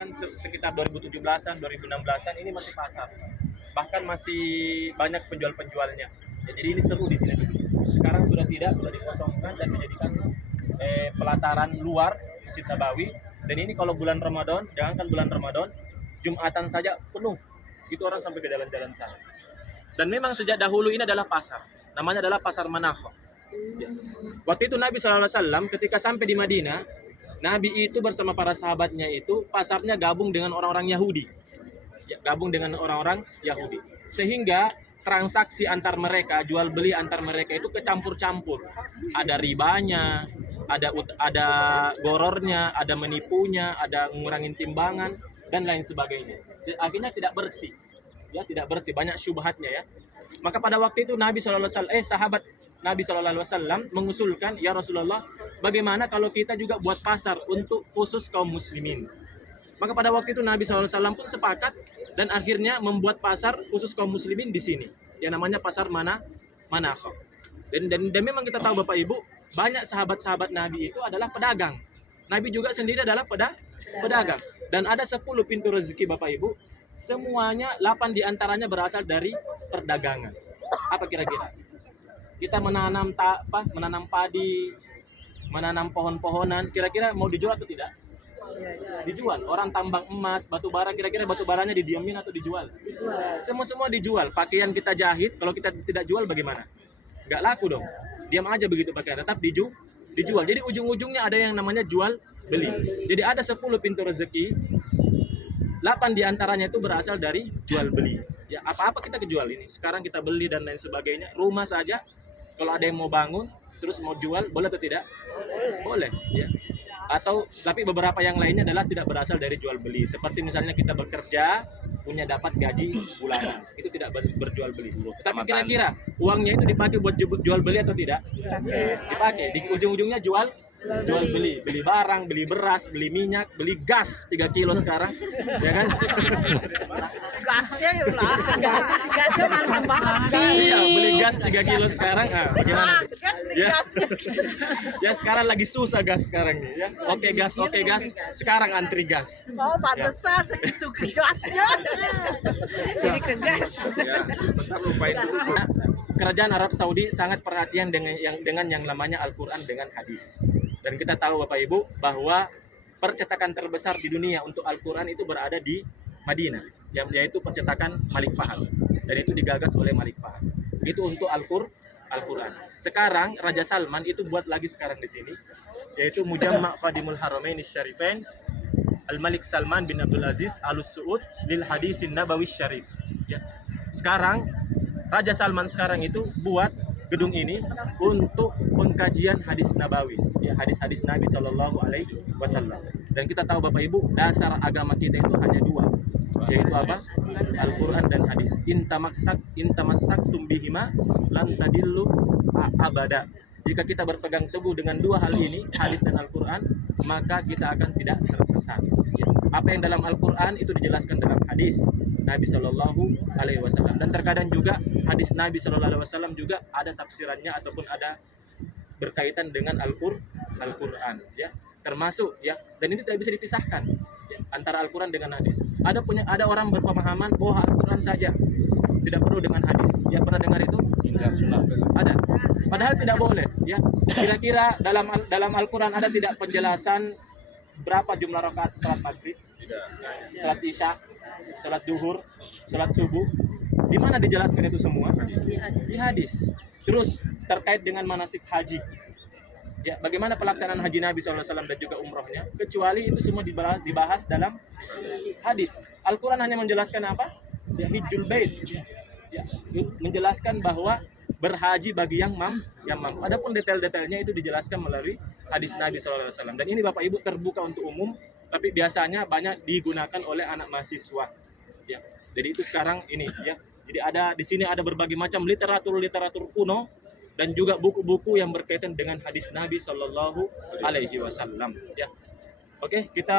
Sekitar 2017-an, 2016-an ini masih pasar. Bahkan masih banyak penjual-penjualnya. Ya, jadi ini seru di sini dulu. Sekarang sudah tidak, sudah dikosongkan dan dijadikan pelataran luar Masjid Nabawi. Dan ini kalau bulan Ramadan, jangankan bulan Ramadan, Jumatan saja penuh. Itu orang sampai ke jalan-jalan sana. Dan memang sejak dahulu ini adalah pasar. Namanya adalah Pasar Manafah. Ya. Waktu itu Nabi SAW ketika sampai di Madinah, Nabi itu bersama para sahabatnya itu pasarnya gabung dengan orang-orang Yahudi. Ya, gabung dengan orang-orang Yahudi. Sehingga transaksi antar mereka, jual beli antar mereka itu kecampur-campur. Ada ribanya, ada gorornya, ada menipunya, ada ngurangin timbangan dan lain sebagainya. Akhirnya tidak bersih. Ya, tidak bersih, banyak syubhatnya ya. Maka pada waktu itu Nabi SAW, sahabat Nabi SAW mengusulkan, ya Rasulullah, bagaimana kalau kita juga buat pasar untuk khusus kaum muslimin? Maka pada waktu itu Nabi SAW pun sepakat dan akhirnya membuat pasar khusus kaum muslimin di sini. Yang namanya Pasar Manafah. Dan memang kita tahu Bapak Ibu, banyak sahabat-sahabat Nabi itu adalah pedagang. Nabi juga sendiri adalah pedagang. Dan ada 10 pintu rezeki Bapak Ibu, semuanya 8 diantaranya berasal dari perdagangan. Apa kira-kira? Kita menanam padi, menanam pohon-pohonan, kira-kira mau dijual atau tidak? Dijual. Orang tambang emas, batu bara, kira-kira batu baranya didiamin atau dijual? Semua dijual. Pakaian kita jahit, kalau kita tidak jual bagaimana? Nggak laku dong. Diam aja begitu pakaian, tetap dijual. Jadi ujung-ujungnya ada yang namanya jual beli. Jadi ada 10 pintu rezeki, 8 diantaranya itu berasal dari jual beli. Ya, apa-apa kita kejual ini. Sekarang kita beli dan lain sebagainya. Rumah saja, kalau ada yang mau bangun, terus mau jual, boleh atau tidak? Boleh. Ya. Atau tapi beberapa yang lainnya adalah tidak berasal dari jual beli. Seperti misalnya kita bekerja, punya dapat gaji bulanan, itu tidak berjual beli. Tapi kira-kira uangnya itu dipakai buat jual beli atau tidak? Dipakai. Di ujung-ujungnya jual beli barang, beli beras, beli minyak, beli gas 3 kilo sekarang, ya kan? Gasnya yuk lah, gasnya mantap banget. Iya, beli gas 3 kilo sekarang, bagaimana? Ya. Ya sekarang lagi susah gas sekarang nih, ya. Oke gas, sekarang antri gas. Oh, pantesan segitu ke gasnya. Jadi ke gas. Ya, lupain dulu. Kerajaan Arab Saudi sangat perhatian dengan yang namanya Al-Quran dengan hadis. Dan kita tahu Bapak Ibu bahwa percetakan terbesar di dunia untuk Al-Quran itu berada di Madinah, yaitu percetakan Malik Fahd. Dan itu digagas oleh Malik Fahd. Itu untuk Al-Quran. Sekarang Raja Salman itu buat lagi sekarang di sini, yaitu Mujamma' Qadimul Haramain Syarifain Al-Malik Salman bin Abdul Aziz Al-Su'ud lil Hadisin Nabawi Syarif. Ya. Sekarang Raja Salman sekarang itu buat gedung ini untuk pengkajian hadis Nabawi, ya, hadis-hadis Nabi Shallallahu Alaihi Wasallam. Dan kita tahu Bapak Ibu, dasar agama kita itu hanya 2, yaitu apa? Al-Quran dan hadis. Intamasaktum bihima lan tadillu abada. Jika kita berpegang teguh dengan 2 hal ini, hadis dan Al-Quran, maka kita akan tidak tersesat. Ya. Apa yang dalam Al-Quran itu dijelaskan dalam hadis Nabi Shallallahu Alaihi Wasallam. Dan terkadang juga hadis Nabi Shallallahu Alaihi Wasallam juga ada tafsirannya ataupun ada berkaitan dengan Al-Quran, ya, termasuk ya. Dan ini tidak bisa dipisahkan ya, antara Al-Quran dengan hadis. Ada orang berpemahaman bahwa Al-Quran saja, tidak perlu dengan hadis. Ya, pernah dengar itu? Ada. Padahal tidak boleh. Ya, kira-kira dalam Al-Quran ada tidak penjelasan berapa jumlah rakaat salat maghrib, salat isya, salat duhur, salat subuh? Di mana dijelaskan itu semua? Di hadis. Terus terkait dengan manasik haji, ya, bagaimana pelaksanaan haji Nabi SAW dan juga umrohnya, kecuali itu semua dibahas dalam hadis. Al-Quran hanya menjelaskan apa? Ya, hijjul bait, ya, menjelaskan bahwa berhaji bagi yang mampu. Adapun detail-detailnya itu dijelaskan melalui hadis Nabi SAW. Dan ini Bapak Ibu terbuka untuk umum, tapi biasanya banyak digunakan oleh anak mahasiswa. Ya, jadi itu sekarang ini ya. Jadi di sini ada berbagai macam literatur kuno dan juga buku-buku yang berkaitan dengan hadis Nabi Shallallahu Alaihi Wasallam. Ya, oke, kita